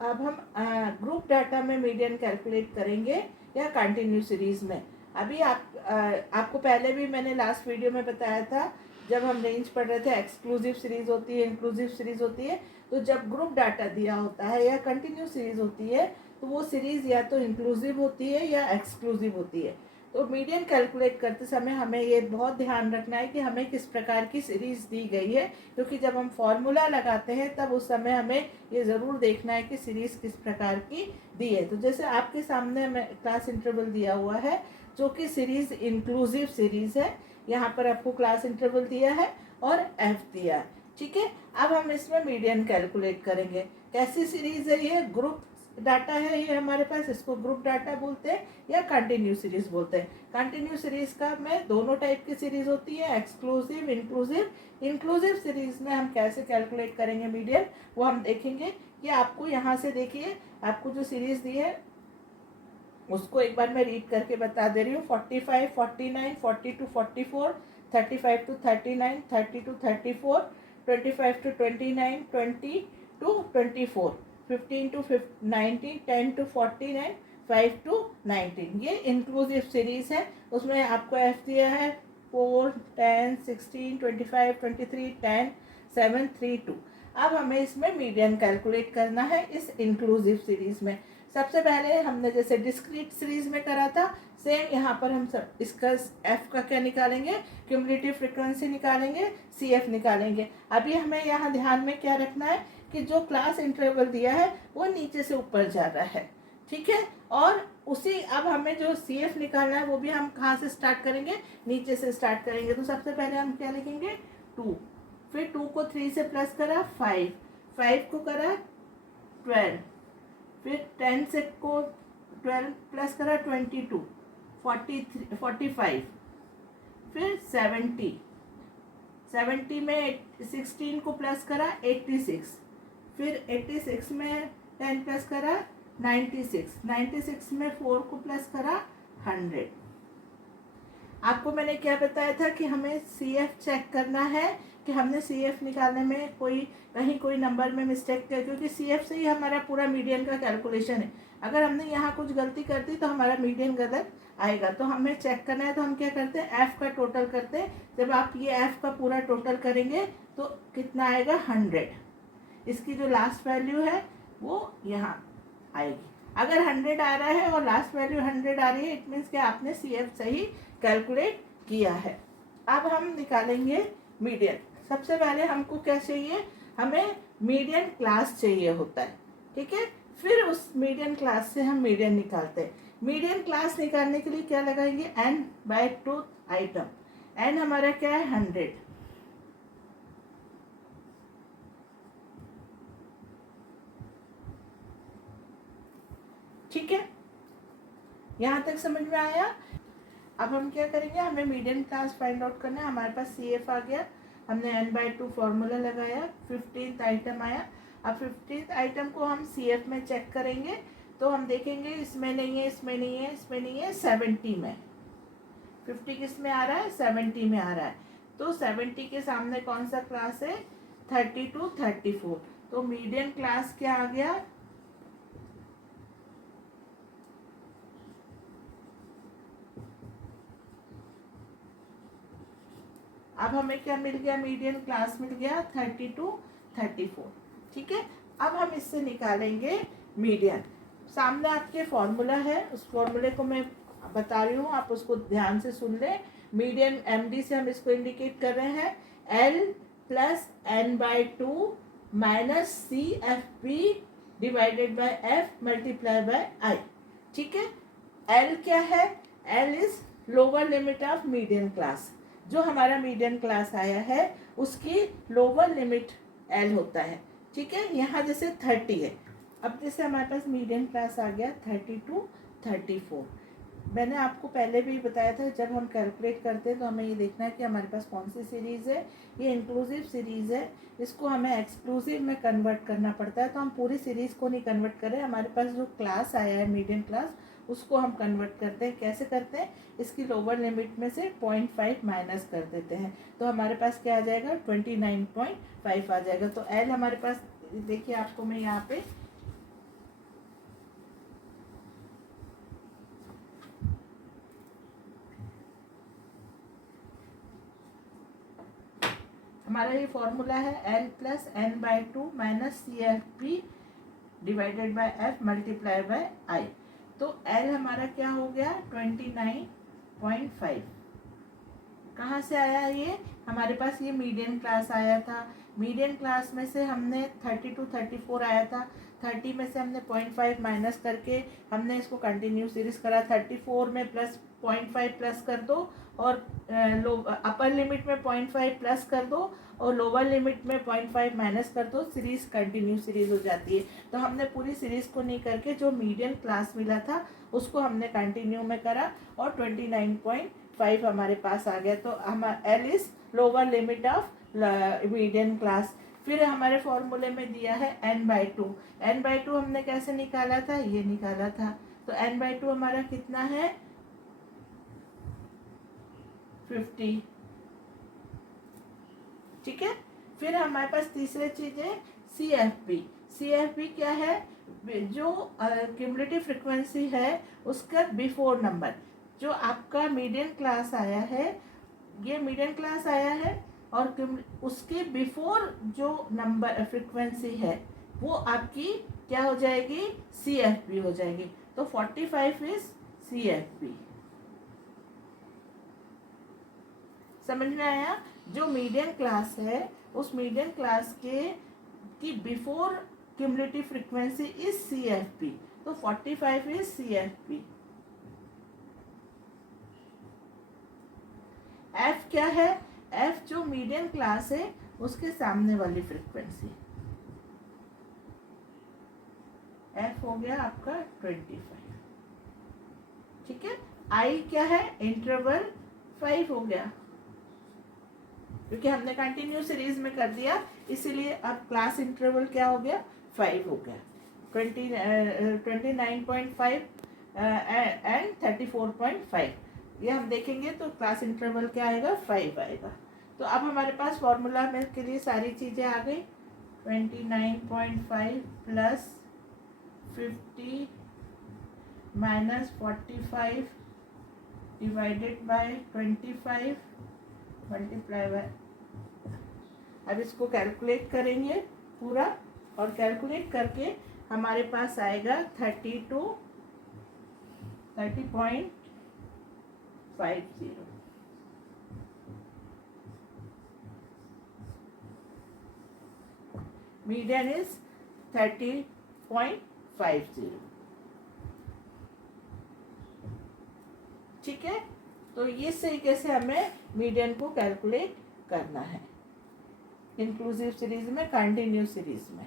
अब हम group data में मीडियन कैलकुलेट करेंगे या कंटिन्यू सीरीज में। अभी आपको पहले भी मैंने लास्ट वीडियो में बताया था, जब हम रेंज पढ़ रहे थे, एक्सक्लूसिव सीरीज होती है, इंक्लूसिव सीरीज होती है। तो जब ग्रुप डाटा दिया होता है या कंटिन्यू सीरीज होती है तो वो सीरीज या तो इंक्लूसिव होती है या एक्सक्लूसिव होती है। तो मीडियन कैलकुलेट करते समय हमें ये बहुत ध्यान रखना है कि हमें किस प्रकार की सीरीज दी गई है, क्योंकि जब हम फॉर्मूला लगाते हैं तब उस समय हमें ये ज़रूर देखना है कि सीरीज किस प्रकार की दी है। तो जैसे आपके सामने हमें क्लास इंटरवल दिया हुआ है जो कि सीरीज इंक्लूसिव सीरीज है। यहाँ पर आपको क्लास इंटरवल दिया है और एफ दिया है, ठीक है। अब हम इसमें मीडियन कैलकुलेट करेंगे। कैसी सीरीज है ये? ग्रुप डाटा है ये हमारे पास, इसको ग्रुप डाटा बोलते हैं या कंटिन्यू सीरीज बोलते हैं। कंटिन्यू सीरीज का में दोनों टाइप की सीरीज होती है, एक्सक्लूसिव, इंक्लूसिव। इंक्लूसिव सीरीज में हम कैसे कैलकुलेट करेंगे मीडियन, वो हम देखेंगे। कि आपको यहाँ से देखिए, आपको जो सीरीज दी है उसको एक बार मैं रीड करके बता दे रही हूँ। 45, 49, 42, 44, 35 to 39, 30 to 34, 25 to 29, 20 to 24, 15 to 19, 10 to 49, 5 to 19। ये इंक्लूसिव सीरीज है। उसमें आपको एफ दिया है 4, 10, 16, 25, 23, 10, 7, 3, 2। अब हमें इसमें मीडियन कैलकुलेट करना है इस इंक्लूसिव सीरीज में। सबसे पहले हमने जैसे डिस्क्रीट सीरीज में करा था, सेम यहाँ पर हम सब इसका एफ का क्या निकालेंगे, क्यूमुलेटिव फ्रीक्वेंसी निकालेंगे, सी एफ निकालेंगे। अभी हमें यहाँ ध्यान में क्या रखना है कि जो क्लास इंटरवल दिया है वो नीचे से ऊपर जा रहा है, ठीक है। और उसी अब हमें जो सी एफ निकालना है वो भी हम कहाँ से स्टार्ट करेंगे, नीचे से स्टार्ट करेंगे। तो सबसे पहले हम क्या लिखेंगे, 2, फिर 2 को 3 से प्लस करा 5, 5 को करा 12, फिर 10 से को 12 प्लस करा 22, 43, 45, फिर 70, 70 में 16 को प्लस करा 86, फिर 86 में 10 प्लस करा 96, 96 में 4 को प्लस करा 100। आपको मैंने क्या बताया था कि हमें सी एफ चेक करना है कि हमने सी एफ निकालने में कहीं कोई नंबर में मिस्टेक किया, क्योंकि सी एफ से ही हमारा पूरा मीडियन का कैलकुलेशन है। अगर हमने यहाँ कुछ गलती कर दी तो हमारा मीडियन गलत आएगा। तो हमें चेक करना है, तो हम क्या करते हैं, एफ़ का टोटल करते हैं। जब आप ये एफ़ का पूरा टोटल करेंगे तो कितना आएगा, 100। इसकी जो लास्ट वैल्यू है वो यहाँ आएगी। अगर 100 आ रहा है और लास्ट वैल्यू 100 आ रही है, इट मीन्स कि आपने सी एफ सही कैलकुलेट किया है। अब हम निकालेंगे मीडियन। सबसे पहले हमको क्या चाहिए, हमें मीडियन क्लास चाहिए होता है, ठीक है। फिर उस मीडियन क्लास से हम मीडियन निकालते हैं। मीडियन क्लास निकालने के लिए क्या लगाएंगे, n/2 आइटम। n हमारा क्या है, 100। ठीक है, यहाँ तक समझ में आया। अब हम क्या करेंगे, हमें मीडियन क्लास फाइंड आउट करना है। हमारे पास सी एफ आ गया, हमने n/2 फॉर्मूला लगाया, 15th आइटम आया। अब 15th आइटम को हम सी एफ में चेक करेंगे तो हम देखेंगे इसमें नहीं है, इसमें नहीं है, इसमें नहीं है, 70 में। 50 किस में आ रहा है, 70 में आ रहा है। तो 70 के सामने कौन सा क्लास है, 30 to 34। तो मीडियन क्लास क्या आ गया, अब हमें क्या मिल गया, मीडियन क्लास मिल गया 30 to 34। ठीक है, अब हम इससे निकालेंगे मीडियन। सामने आपके फॉर्मूला है, उस फॉर्मूले को मैं बता रही हूँ, आप उसको ध्यान से सुन लें। मीडियन एमडी से हम इसको इंडिकेट कर रहे हैं, L plus n/2 minus C F P divided by F multiply by I. ठीक है, एल क्या है, L is lower limit of median class. जो हमारा मीडियन क्लास आया है उसकी लोअर लिमिट एल होता है। ठीक है, यहाँ जैसे 30 है, अब जैसे हमारे पास मीडियन क्लास आ गया 30 to 34। मैंने आपको पहले भी बताया था, जब हम कैलकुलेट करते हैं तो हमें ये देखना है कि हमारे पास कौन सी सीरीज़ है। ये इंक्लूसिव सीरीज़ है, इसको हमें एक्सक्लूसिव में कन्वर्ट करना पड़ता है। तो हम पूरी सीरीज़ को नहीं कन्वर्ट करें, हमारे पास जो क्लास आया है मीडियन क्लास उसको हम कन्वर्ट करते हैं। कैसे करते हैं, इसकी लोअर लिमिट में से 0.5 माइनस कर देते हैं, तो हमारे पास क्या आ जाएगा, 29.5 आ जाएगा। तो एल हमारे पास देखिए, आपको मैं यहाँ पे हमारा ये फॉर्मूला है L+N/2 minus CFP divided by F multiply by I। तो L हमारा क्या हो गया 29.5। कहाँ से आया ये? हमारे पास ये मीडियन क्लास आया था। मीडियन क्लास में से हमने 30 to 34 आया था। 30 में से हमने 0.5 माइनस करके हमने इसको कंटिन्यू सीरीज करा। 34 में प्लस 0.5 प्लस कर दो और अपर लिमिट में 0.5 प्लस कर दो और लोअर लिमिट में 0.5 माइनस कर दो, सीरीज कंटिन्यू सीरीज हो जाती है। तो हमने पूरी सीरीज को नहीं करके जो मीडियन क्लास मिला था उसको हमने कंटिन्यू में करा और 29.5 हमारे पास आ गया। तो हम L is lower limit of median class. फिर हमारे फॉर्मूले में दिया है N/2। N/2 हमने कैसे निकाला था? ये निकाला था। तो N/2 हमारा कितना है 50। ठीक है। फिर हमारे पास तीसरी चीज है CFP। CFP क्या है? जो क्यूमुलेटिव फ्रीक्वेंसी है उसका बिफोर नंबर। जो आपका मीडियन क्लास आया है, ये मीडियन क्लास आया है और उसके बिफोर जो नंबर फ्रीक्वेंसी है वो आपकी क्या हो जाएगी? CFP हो जाएगी। तो 45 इज CFP। समझ में आया? जो मीडियन क्लास है उस मीडियन क्लास की before cumulative frequency is CFP। तो 45 इज CFP। F क्या है? F जो मीडियन क्लास है उसके सामने वाली फ्रीक्वेंसी। F हो गया आपका 25। ठीक है। I क्या है? इंटरवल 5 हो गया, क्योंकि हमने कंटिन्यू सीरीज में कर दिया इसीलिए अब क्लास इंटरवल क्या हो गया? 5 हो गया। 29.5 एंड 34.5 ये हम देखेंगे तो क्लास इंटरवल क्या आएगा? 5 आएगा। तो अब हमारे पास फॉर्मूला में के लिए सारी चीज़ें आ गई। 29.5 plus 50 minus 45 divided by 25 multiply by. अब इसको कैलकुलेट करेंगे पूरा और कैलकुलेट करके हमारे पास आएगा 30.50। Median is 30.50। ठीक है। तो इस तरीके से हमें मीडियन को कैलकुलेट करना है इंक्लूसिव सीरीज में, कंटिन्यू सीरीज में।